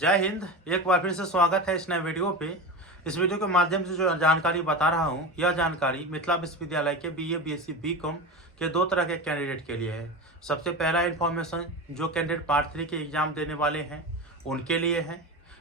जय हिंद। एक बार फिर से स्वागत है इस नए वीडियो पे। इस वीडियो के माध्यम से जो जानकारी बता रहा हूँ, यह जानकारी मिथिला विश्वविद्यालय के बीए, बीएससी, बीकॉम के दो तरह के कैंडिडेट के लिए है। सबसे पहला इन्फॉर्मेशन जो कैंडिडेट पार्ट 3 के एग्जाम देने वाले हैं उनके लिए है।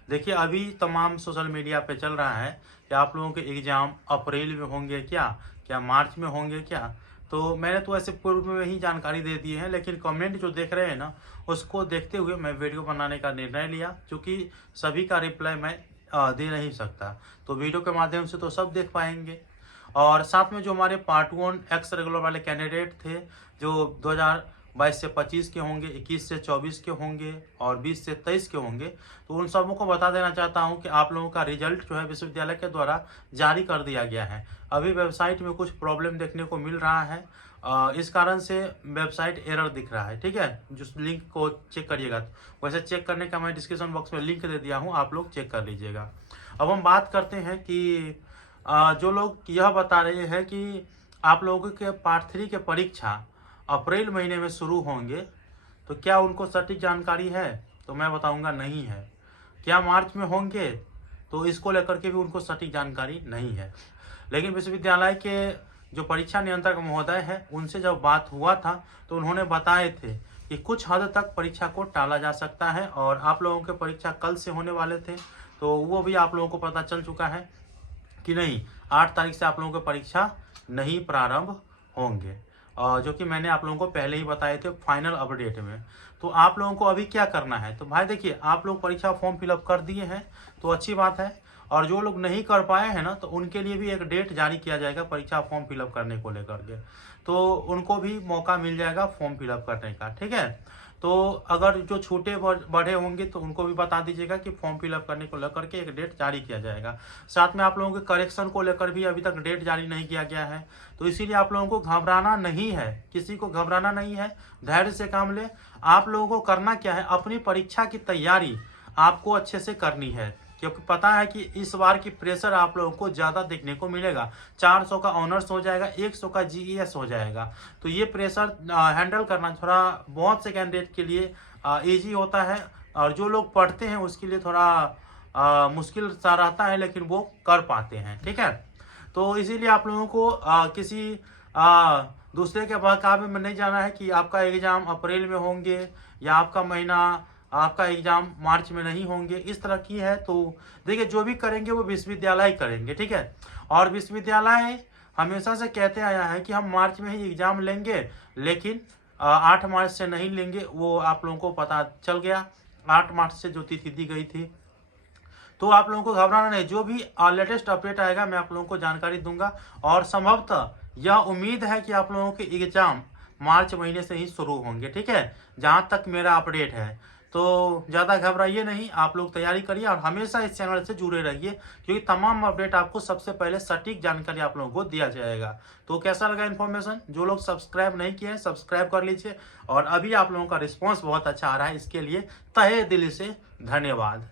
देखिए, अभी तमाम सोशल मीडिया पे चल रहा है कि आप लोगों के एग्ज़ाम अप्रैल में होंगे क्या मार्च में होंगे क्या। तो मैंने तो ऐसे पूर्व में ही जानकारी दे दी है, लेकिन कमेंट जो देख रहे हैं ना, उसको देखते हुए मैं वीडियो बनाने का निर्णय लिया, क्योंकि सभी का रिप्लाई मैं दे नहीं सकता। तो वीडियो के माध्यम से तो सब देख पाएंगे। और साथ में जो हमारे पार्ट 1 एक्स रेगुलर वाले कैंडिडेट थे, जो 2022 से 25 के होंगे, 21 से 24 के होंगे और 20 से 23 के होंगे, तो उन सबों को बता देना चाहता हूं कि आप लोगों का रिजल्ट जो है विश्वविद्यालय के द्वारा जारी कर दिया गया है। अभी वेबसाइट में कुछ प्रॉब्लम देखने को मिल रहा है, इस कारण से वेबसाइट एरर दिख रहा है। ठीक है, जो लिंक को चेक करिएगा, वैसे चेक करने का मैं डिस्क्रिप्शन बॉक्स में लिंक दे दिया हूँ, आप लोग चेक कर लीजिएगा। अब हम बात करते हैं कि जो लोग यह बता रहे हैं कि आप लोगों के पार्ट 3 के परीक्षा अप्रैल महीने में शुरू होंगे, तो क्या उनको सटीक जानकारी है? तो मैं बताऊंगा नहीं है। क्या मार्च में होंगे? तो इसको लेकर के भी उनको सटीक जानकारी नहीं है। लेकिन विश्वविद्यालय के जो परीक्षा नियंत्रक महोदय हैं, उनसे जब बात हुआ था तो उन्होंने बताए थे कि कुछ हद तक परीक्षा को टाला जा सकता है, और आप लोगों के परीक्षा कल से होने वाले थे, तो वो भी आप लोगों को पता चल चुका है कि नहीं, 8 तारीख से आप लोगों के परीक्षा नहीं प्रारंभ होंगे, जो कि मैंने आप लोगों को पहले ही बताए थे फाइनल अपडेट में। तो आप लोगों को अभी क्या करना है? तो भाई देखिए, आप लोग परीक्षा फॉर्म फिलअप कर दिए हैं तो अच्छी बात है, और जो लोग नहीं कर पाए हैं ना, तो उनके लिए भी एक डेट जारी किया जाएगा परीक्षा फॉर्म फिलअप करने को लेकर के, तो उनको भी मौका मिल जाएगा फॉर्म फिलअप करने का। ठीक है, तो अगर जो छोटे बड़े होंगे तो उनको भी बता दीजिएगा कि फॉर्म फिलअप करने को लेकर के एक डेट जारी किया जाएगा। साथ में आप लोगों के करेक्शन को लेकर भी अभी तक डेट जारी नहीं किया गया है, तो इसीलिए आप लोगों को घबराना नहीं है, किसी को घबराना नहीं है, धैर्य से काम ले। आप लोगों को करना क्या है, अपनी परीक्षा की तैयारी आपको अच्छे से करनी है, क्योंकि पता है कि इस बार की प्रेशर आप लोगों को ज़्यादा देखने को मिलेगा। 400 का ऑनर्स हो जाएगा, 100 का जीईएस हो जाएगा, तो ये प्रेशर हैंडल करना थोड़ा बहुत से कैंडिडेट के लिए इजी होता है, और जो लोग पढ़ते हैं उसके लिए थोड़ा मुश्किल सा रहता है, लेकिन वो कर पाते हैं। ठीक है, तो इसीलिए आप लोगों को किसी दूसरे के बहकावे में नहीं जाना है कि आपका एग्जाम अप्रैल में होंगे या आपका एग्जाम मार्च में नहीं होंगे, इस तरह की है। तो देखिए, जो भी करेंगे वो विश्वविद्यालय करेंगे। ठीक है, और विश्वविद्यालय हमेशा से कहते आया है कि हम मार्च में ही एग्जाम लेंगे, लेकिन 8 मार्च से नहीं लेंगे। वो आप लोगों को पता चल गया, 8 मार्च से जो तिथि दी गई थी। तो आप लोगों को घबराना नहीं, जो भी लेटेस्ट अपडेट आएगा मैं आप लोगों को जानकारी दूंगा, और संभवतः यह उम्मीद है कि आप लोगों के एग्जाम मार्च महीने से ही शुरू होंगे। ठीक है, जहाँ तक मेरा अपडेट है, तो ज़्यादा घबराइए नहीं, आप लोग तैयारी करिए और हमेशा इस चैनल से जुड़े रहिए, क्योंकि तमाम अपडेट आपको सबसे पहले सटीक जानकारी आप लोगों को दिया जाएगा। तो कैसा लगा इन्फॉर्मेशन? जो लोग सब्सक्राइब नहीं किए हैं सब्सक्राइब कर लीजिए, और अभी आप लोगों का रिस्पॉन्स बहुत अच्छा आ रहा है, इसके लिए तहे दिल से धन्यवाद।